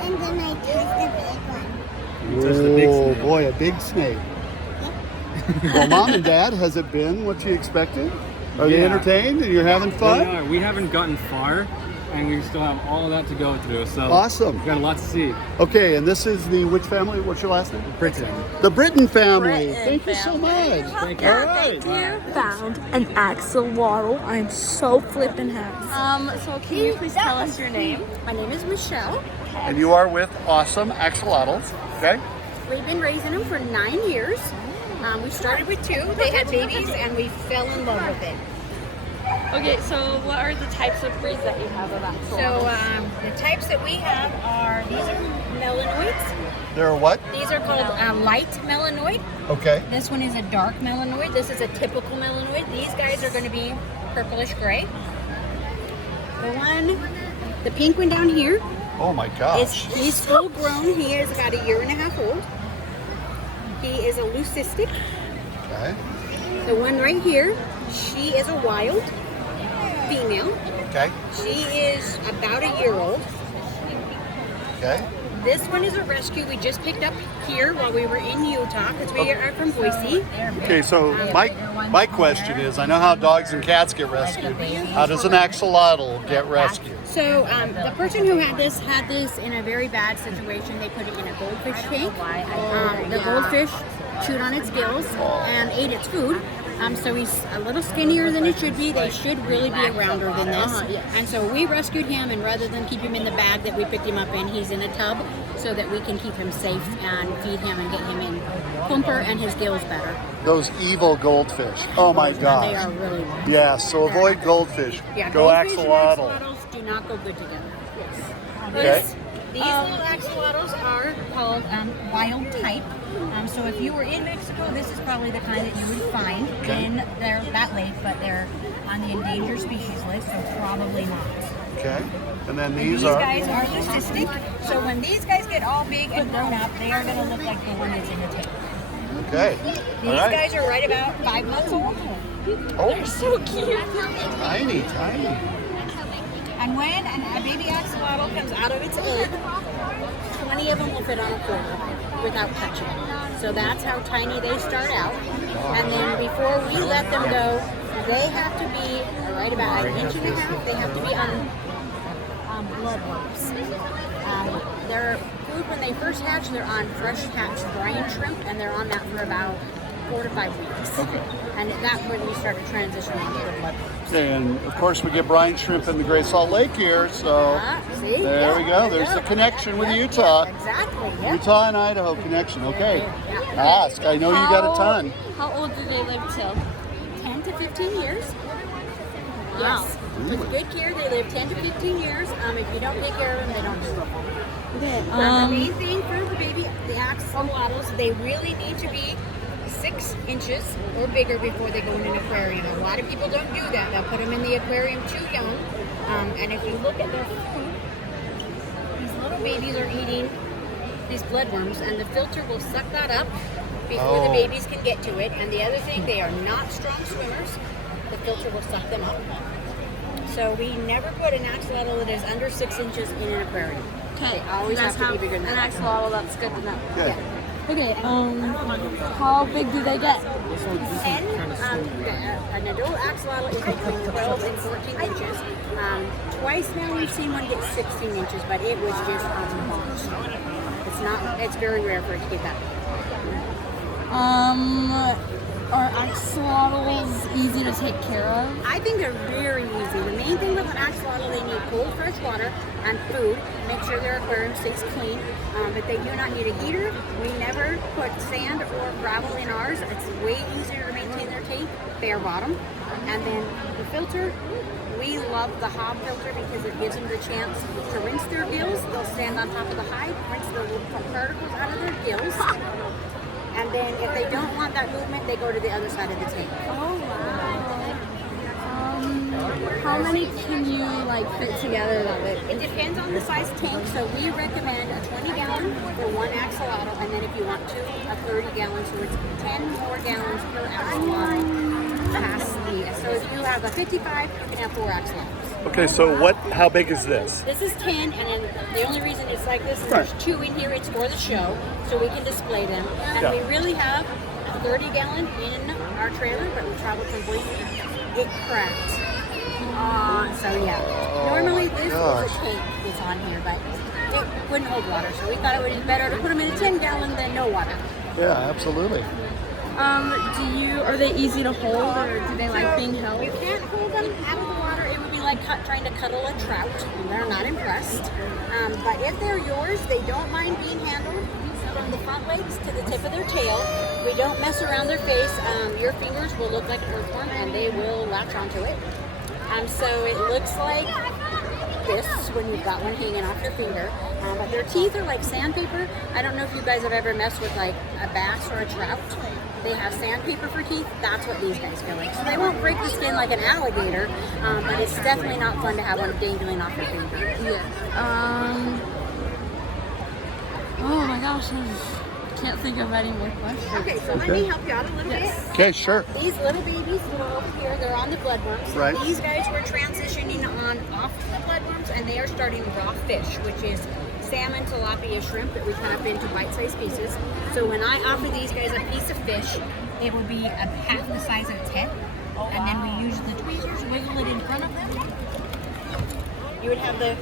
And then I touched the big one. Touched the big Oh snake. boy, a big snake. Well, Mom and Dad, has it been what you expected? Are they Yeah. entertained and you're having fun? We haven't gotten far, and we still have all of that to go through. So Awesome. we've got a lot to see. Okay, and this is the which family? What's your last name? Britain. The Britton family. Britton Thank you so much. Thank you. All right. Found an axolotl. I'm so flippin' happy. So can you please tell us your name? My name is Michelle. And you are with awesome axolotls, okay? We've been raising them for 9 years. We started with 2. They had babies, and we fell in love with it. Okay, so what are the types of breeds that you have of axolotls? So the types that we have are, these are melanoids. They're what? These are called light melanoid. Okay. This one is a dark melanoid. This is a typical melanoid. These guys are going to be purplish gray. The pink one down here, Oh my gosh. he's full grown. He is about 1.5 years old. He is a leucistic. Okay. The one right here, she is a wild female. Okay. She is about 1 year old. Okay. This one is a rescue we just picked up here while we were in Utah because we are from Boise. Okay, so my question is, I know how dogs and cats get rescued. How does an axolotl get rescued? So the person who had this in a very bad situation. They put it in a goldfish tank. The goldfish chewed on its gills and ate its food. So he's a little skinnier than he should be. They should really be rounder than this. And so we rescued him, and rather than keep him in the bag that we picked him up in, he's in a tub so that we can keep him safe and feed him and get him in plumper and his gills better. Those evil goldfish. Oh my And they gosh. are really Yeah, so avoid goldfish. Yeah, Go goldfish and axolotl. axolotls do not go good together. Okay. These little axolotls are called wild type. So if you were in Mexico, this is probably the kind that you would find in that lake, but they're on the endangered species list, so probably not. Okay. And then These these are. guys are leucistic, so when these guys get all big and grown up, they are going to look like the one that's in the tank. Okay. These guys are right about 5 months old. Oh, They're so cute. tiny, tiny. And when a baby axolotl comes out of its egg, 20 of them will fit on a quarter without touching. So that's how tiny they start out. And then before we let them go, they have to be right about 1.5 inches. They have to be on bloodworms. Their food when they first hatch, they're on fresh hatched brine shrimp, and they're on that for about 4 to 5 weeks. Okay. And that's when we start to transition into the bloodworms. And of course, we get brine shrimp in the Great Salt Lake here, so See? there we go. There's the connection with Utah. Exactly. Yeah. Utah and Idaho connection. Okay. Ask. I know you got a ton. How old do they live till? 10 to 15 years. Wow. Yes. With good care, they live 10 to 15 years. If you don't take care of them, they don't live. Okay. The main thing for the baby, the axolotls, they really need to be 6 inches or bigger before they go in an aquarium. A lot of people don't do that. They'll put them in the aquarium too young. And if you look at their food, these little babies are eating these bloodworms, and the filter will suck that up before the babies can get to it. And the other thing, they are not strong swimmers. The filter will suck them up. So we never put an axolotl that is under 6 inches in an aquarium. Okay. Always have to be bigger than an that. axolotl. That's good to know. Okay. Okay. How big do they get? 10, an adult axolotl is between 12 and 14 inches. Twice now we've seen one get 16 inches, but it was just a monster. It's very rare for it to get that big. Are axolotls easy to take care of? I think they're very easy. The main thing with an axolotl, they need cold fresh water and food. Make sure their aquarium stays clean. But they do not need a heater. We never put sand or gravel in ours. It's way easier to maintain their tank, bare bottom. And then the filter, we love the hob filter because it gives them the chance to rinse their gills. They'll stand on top of the hide, rinse the little particles out of their gills. And then if they don't want that movement, they go to the other side of the tank. Oh wow. How many can you fit together that way? It depends on the size tank, so we recommend a 20-gallon for one axolotl, and then if you want two, a 30-gallon, so it's 10 more gallons per axolotl. So if you have a 55, you can have 4 axolotls. Okay, so how big is this? This is 10, and then the only reason it's like this is there's 2 in here. It's for the show, so we can display them. And we really have a 30-gallon in our trailer, but we traveled completely. It cracked. So yeah. Normally this is a tank that's on here, but it wouldn't hold water, so we thought it would be better to put them in a 10-gallon than no water. Yeah, absolutely. Are they easy to hold, or do they like being held? You can't hold them out of the water. It would be like trying to cuddle a trout. They're not impressed. But if they're yours, they don't mind being handled from the front legs to the tip of their tail. We don't mess around their face. Your fingers will look like an earthworm, and they will latch onto it. So it looks like this when you've got one hanging off your finger. But their teeth are like sandpaper. I don't know if you guys have ever messed with like a bass or a trout. They have sandpaper for teeth. That's what these guys feel like. So they won't break the skin like an alligator, but it's definitely not fun to have one dangling off your finger. Yeah. Oh my gosh, I can't think of any more questions. Okay, so let me help you out a little bit. Okay, sure. These little babies that are over here, they're on the bloodworms. Right. These guys were transitioning off the bloodworms, and they are starting raw fish, which is salmon, tilapia, shrimp that we cut up into bite-sized pieces. So when I offer these guys a piece of fish, it would be half the size of its head, and then we use the tweezers, wiggle it in front of them. You would have a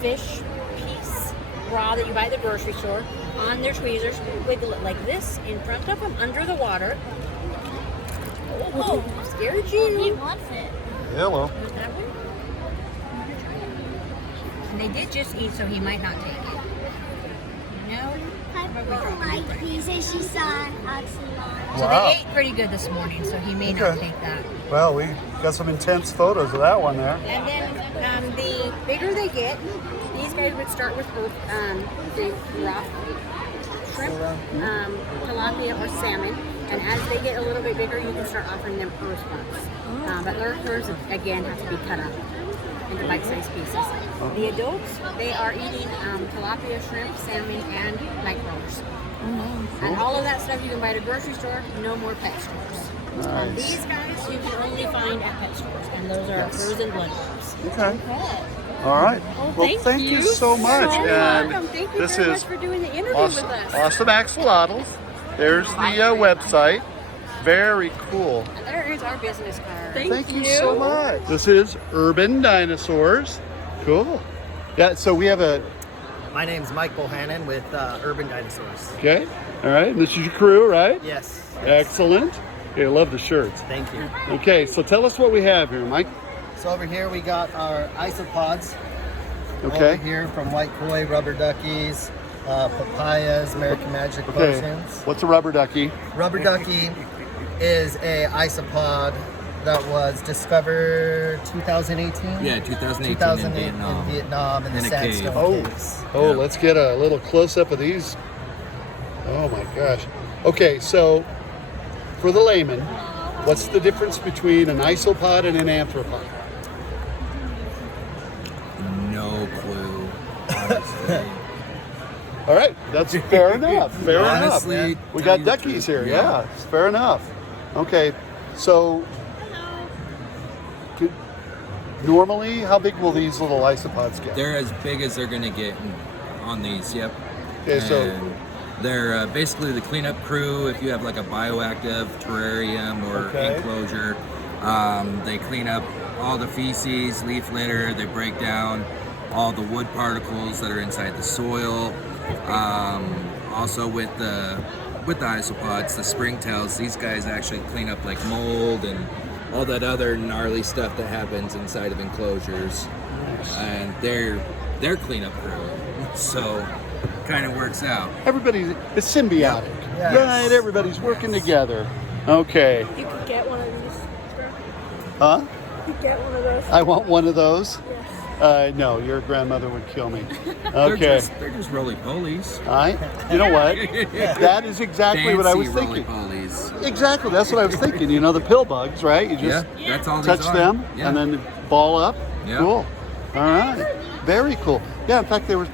fish piece raw that you buy at the grocery store on their tweezers, wiggle it like this in front of them under the water, Oh, scared you. He wants it. Hello. And they did just eat, so he might not take it. No? He says she saw an axolotl. So they ate pretty good this morning, so he may not take that. Well, we got some intense photos of that one there. And then the bigger they get, these guys would start with the raw shrimp, tilapia, or salmon. And as they get a little bit bigger, you can start offering them earth ones. But earthworms, again, have to be cut up into bite-sized pieces. The adults, they are eating tilapia, shrimp, salmon, and night crawlers. And all of that stuff you can buy at a grocery store, no more pet stores. Nice. These guys you can only find at pet stores, and those are frozen blood worms. Okay. All right. Well, thank you so much. You're And welcome. Thank you this very is much for doing the interview awesome, with us. awesome axolotls. There's the website. Very cool. And there is our business card. Thank you so much. This is Urban Dinosaurs. Cool. Yeah, so we have a... My name's Mike Bohannon with Urban Dinosaurs. Okay. All right. And this is your crew, right? Yes. Excellent. I love the shirts. Thank you. Okay, so tell us what we have here, Mike. So over here we got our isopods. Okay. Over here from white koi, rubber duckies, papayas, American Magic Okay. potions. What's a rubber ducky? Rubber ducky is a isopod that was discovered 2018. Yeah, 2018 2008 in Vietnam. in the In a sandstone cave. caves. Oh, Yeah. let's get a little close-up of these. Oh my gosh. Okay, so for the layman, what's the difference between an isopod and an arthropod? No clue. Honestly. All right, that's fair enough. Fair Honestly, enough. We tell got you the duckies truth, here. yeah. Yeah, it's fair enough. Okay, so normally, how big will these little isopods get? They're as big as they're gonna get on these. Yep. Okay, so And they're basically the cleanup crew. If you have like a bioactive terrarium or Okay. enclosure, they clean up all the feces, leaf litter. They break down all the wood particles that are inside the soil. Also with the isopods, the springtails, these guys actually clean up like mold and all that other gnarly stuff that happens inside of enclosures. And they're cleanup crew. So kind of works out. everybody's it's symbiotic, Yes. right? Everybody's working together. Okay, You could get one of these. huh? You could get one of those. I want one of those. No, your grandmother would kill me. They're Okay. just roly-polies. You know what? That is exactly what I was Fancy thinking. roly-polies. Exactly, that's what I was thinking. You know, the pill bugs, right? You Yeah, just that's all touch these are. them Yeah. and then ball up. Yeah. Cool. All right. Very cool. Yeah, in fact, they were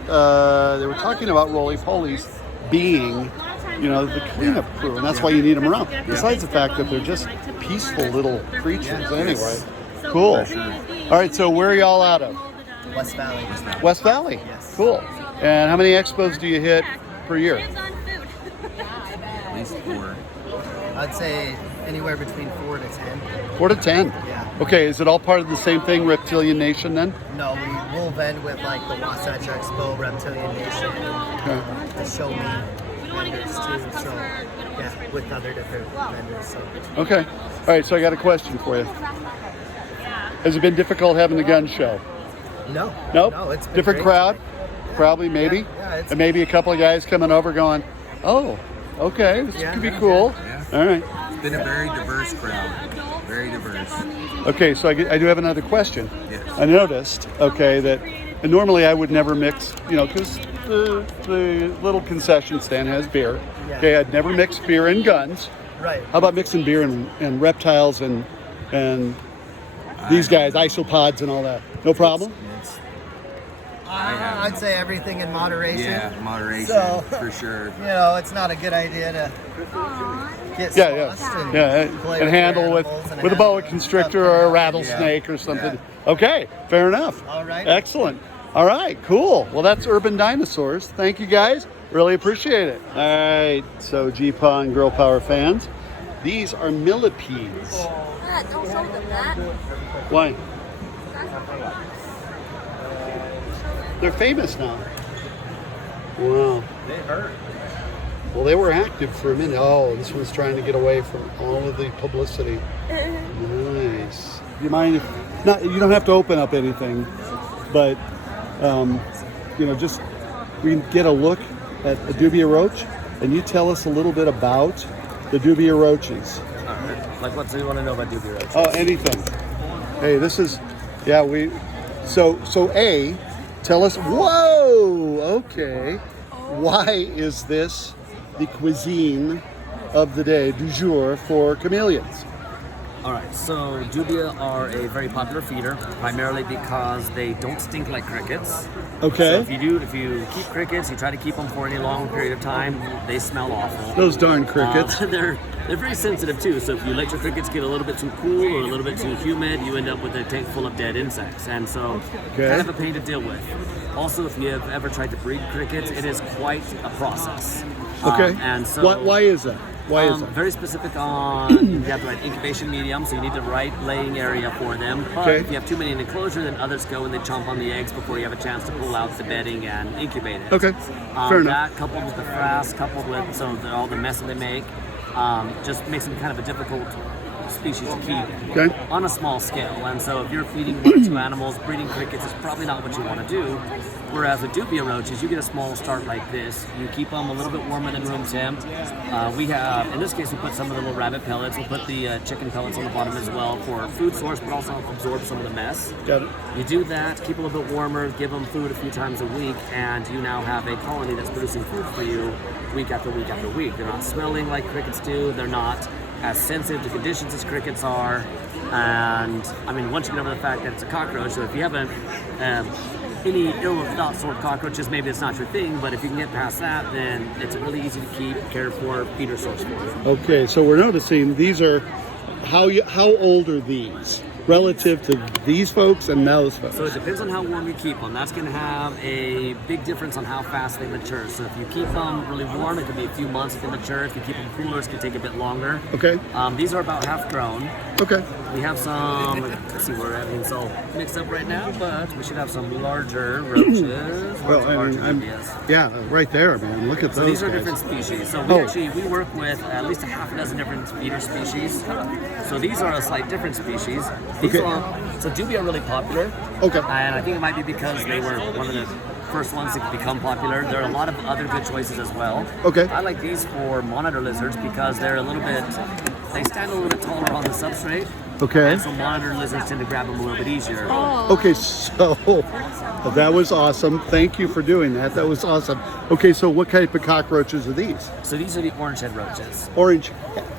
talking about roly-polies being, you know, the cleanup crew, and that's why you need them around. Besides the fact that they're just peaceful little creatures anyway. Cool. All right, so where are y'all out of? West Valley. West Valley. Yes. Cool. And how many expos do you hit per year? At least 4. I'd say anywhere between 4 to 10. 4 to 10. Yeah. Okay, is it all part of the same thing, Reptilian Nation then? No, we'll vend with like the Wasatch Expo, Reptilian Nation, the Show Me vendors too. So yeah, with other different vendors. So Okay. All right, so I got a question for you. Has it been difficult having the gun show? no, Nope. no, it's been different great. crowd, probably, maybe. Yeah, it's- And maybe a couple of guys coming over going, oh, okay, this Yeah. could be cool. Yeah. All right. It's been a very diverse crowd. Very diverse. Okay, so I do have another question. Yes. I noticed, okay, that and normally I would never mix, you know, because the little concession stand has beer. Yeah. Okay, I'd never mix beer and guns. Right. How about mixing beer and reptiles and these guys, isopods and all that? No problem? It's, I'd say everything in moderation. yeah, moderation So- for sure. You know, it's not a good idea to get Yeah, sauced yeah, and yeah, play and with handle your with animals and a have boa constrictor stuff or a and- rattlesnake or something. Okay, fair enough. All right. Excellent. All right, cool. Well, that's Urban Dinosaurs. Thank you guys. Really appreciate it. All right, so GPAW and Girl Power fans, these are millipedes. Don't show them that. Why? They're famous now. Wow. They hurt. Well, they were active for a minute. Oh, this one's trying to get away from all of the publicity. Nice. Do you mind if not? You don't have to open up anything, but you know, just we can get a look at a dubia roach, and you tell us a little bit about the dubia roaches. Like, what do you want to know about dubia roaches? Oh, anything. Hey, this is, yeah, so A, tell us, whoa, okay. Why is this the cuisine of the day, du jour, for chameleons? All right, so dubia are a very popular feeder, primarily because they don't stink like crickets. Okay. So if you keep crickets, you try to keep them for any long period of time, they smell awful. Those darn crickets. They're very sensitive too. So if you let your crickets get a little bit too cool or a little bit too humid, you end up with a tank full of dead insects, and so kind of a pain to deal with. Also, if you have ever tried to breed crickets, it is quite a process. Okay. And so why is that? Why is that? Very specific on, you have the right incubation medium, so you need the right laying area for them. But if you have too many in enclosure, then others go and they chomp on the eggs before you have a chance to pull out the bedding and incubate it. Okay, fair enough. That coupled with the frass, coupled with all the mess that they make, just makes them kind of a difficult species to keep on a small scale. And so if you're feeding 1 or 2 animals, breeding crickets is probably not what you want to do. Whereas with dubia roaches, you get a small start like this. You keep them a little bit warmer than room temp. We have, in this case, we put some of the little rabbit pellets. We'll put the chicken pellets on the bottom as well for food source, but also absorb some of the mess. Got it. You do that, keep a little bit warmer, give them food a few times a week, and you now have a colony that's producing food for you week after week after week. They're not smelling like crickets do. They're not as sensitive to conditions as crickets are. And I mean, once you get over the fact that it's a cockroach, so if you haven't any ill thoughts toward cockroaches, maybe it's not your thing, but if you can get past that, then it's a really easy to keep, cared for feeder source for you. Okay, so we're noticing these are, how old are these relative to these folks and those folks? So it depends on how warm you keep them. That's going to have a big difference on how fast they mature. So if you keep them really warm, it could be a few months to mature. If you keep them cooler, it can take a bit longer. Okay. These are about half grown. Okay. We have some, let's see where everything's all mixed up right now, but we should have some larger roaches. Yeah, right there, man. Look at those. So these are guys. Different species. So we work with at least a half a dozen different feeder species. So these are a slight different species. These so dubia are really popular. Okay. And I think it might be because they were one of the first ones to become popular. There are a lot of other good choices as well. Okay. I like these for monitor lizards because they're a little bit, they stand a little bit taller on the substrate. Okay. And so monitor lizards tend to grab them a little bit easier. Okay, so that was awesome. Thank you for doing that. That was awesome. Okay, so what type of cockroaches are these? So these are the orange head roaches. Orange.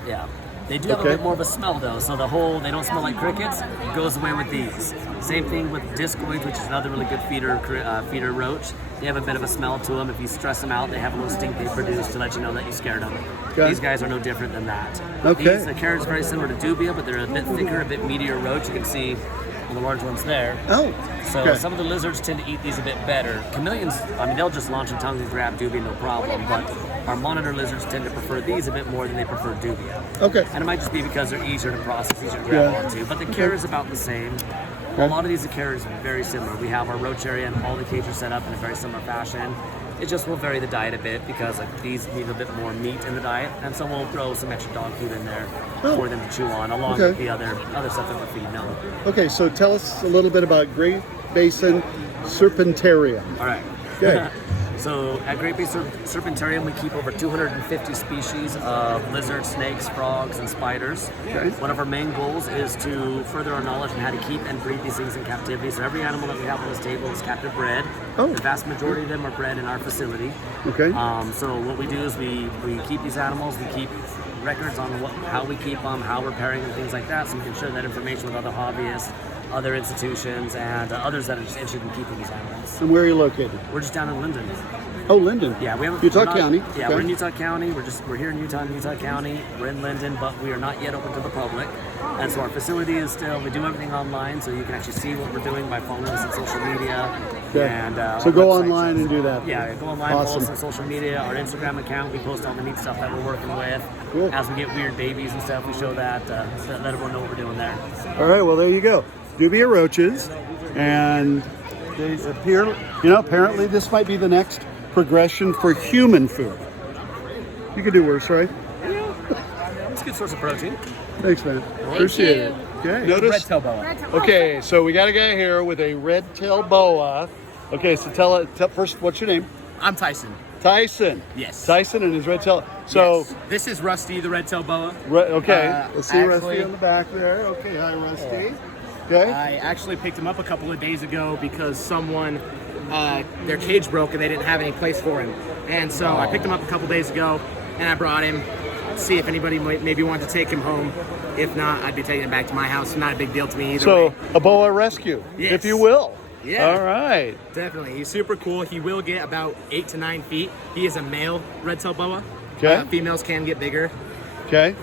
Yeah. They do have a bit more of a smell though, so they don't smell like crickets. It goes away with these. Same thing with discoids, which is another really good feeder roach. They have a bit of a smell to them. If you stress them out, they have a little stink they produce to let you know that you scared them. Okay. These guys are no different than that. Okay. The carrot is very similar to dubia, but they're a bit thicker, a bit meatier roach. You can see the large ones there. Oh. So some of the lizards tend to eat these a bit better. Chameleons, I mean, they'll just launch their tongues and grab dubia, no problem. But our monitor lizards tend to prefer these a bit more than they prefer dubia. Okay. And it might just be because they're easier to process, easier to grab onto. But the care is about the same. A lot of these, the care is very similar. We have our roach area and all the cages are set up in a very similar fashion. It just will vary the diet a bit because these need a bit more meat in the diet, and so we'll throw some extra dog food in there for them to chew on, along with the other stuff that we're feeding them. Okay, so tell us a little bit about Great Basin Serpentarium. All right. Okay. So at Great Basin Serpentarium, we keep over 250 species of lizards, snakes, frogs, and spiders. Okay. One of our main goals is to further our knowledge on how to keep and breed these things in captivity. So every animal that we have on this table is captive bred. Oh. The vast majority of them are bred in our facility. Okay. So what we do is we keep these animals, we keep records on how we keep them, how we're pairing them, things like that, so we can share that information with other hobbyists, other institutions, and others that are just interested in keeping these animals. And where are you located? We're just down in Linden. Oh, Linden. Yeah, we have Utah County. Yeah, okay. we're in Utah County. We're here in Utah County. We're in Linden, but we are not yet open to the public. And so our facility is still, we do everything online, so you can actually see what we're doing by following us on social media. Okay. And so go online and do that. Yeah, go online, follow us on social media. Our Instagram account, we post all the neat stuff that we're working with. Cool. As we get weird babies and stuff, we show that, let everyone know what we're doing there. All right, well, there you go. Dubia roaches, and they appear, apparently this might be the next progression for human food. You could do worse, right? It's a good source of protein. Thanks, man. Appreciate it. Okay. Notice. Red-tail boa. Okay, so we got a guy here with a red-tailed boa. Okay, so tell first, what's your name? I'm Tyson. Tyson. Yes. Tyson and his red-tail. So. Yes. This is Rusty, the red-tailed boa. Okay. Let's see actually, Rusty on the back there. Okay, hi, Rusty. Okay. I actually picked him up a couple of days ago because someone, their cage broke and they didn't have any place for him. And so I picked him up a couple days ago and I brought him. See if anybody might maybe want to take him home. If not, I'd be taking him back to my house. Not a big deal to me either. So way. a boa rescue, Yes. if you will. Yeah. All right. Definitely. He's super cool. He will get about 8 to 9 feet. He is a male red-tailed boa. Okay. Females can get bigger. Okay.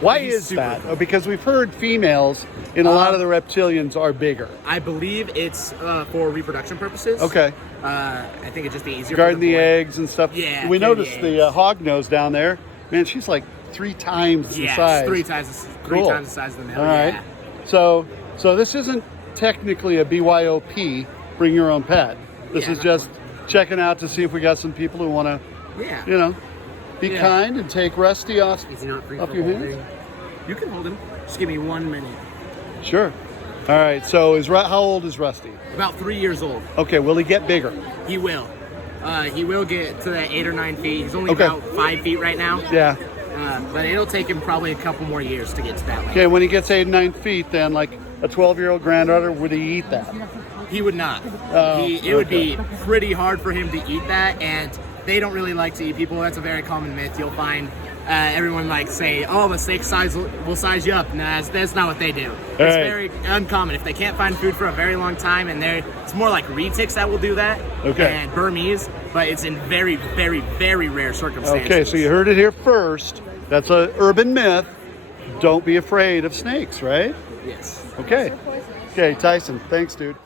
Why he's is super that? cool. Because we've heard females in a lot of the reptilians are bigger. I believe it's for reproduction purposes. Okay. I think it'd just be easier. Guarding for the the boy. eggs and stuff. Yeah. We carry noticed the the eggs. hog nose down there. Man, she's like 3 times the Yeah, size. three times Cool. the size of the male. All right. Yeah. So this isn't technically a BYOP, bring your own pet. This Yeah, is not just checking out to see if we got some people who want to, Yeah. Be Yeah. kind and take Rusty off Is he not free off for your holding? hands. You can hold him. Just give me 1 minute. Sure. All right. So how old is Rusty? About 3 years old. Okay. Will he get bigger? He will. He will get to that 8 or 9 feet. He's only Okay. about 5 feet right now. Yeah. But it'll take him probably a couple more years to get to that. Okay. When he gets 8 and 9 feet, then like a 12-year-old granddaughter, would he eat that? He would not. Oh, It would be pretty hard for him to eat that, and they don't really like to eat people. That's a very common myth. You'll find everyone like say, "Oh, the steak size will size you up." Nah, that's not what they do. It's right. very uncommon. If they can't find food for a very long time, and it's more like retics that will do that, Okay. and Burmese, but it's in very, very, very rare circumstances. Okay. So you heard it here first. That's an urban myth. Don't be afraid of snakes, right? Yes. Okay. Okay, Tyson. Thanks, dude.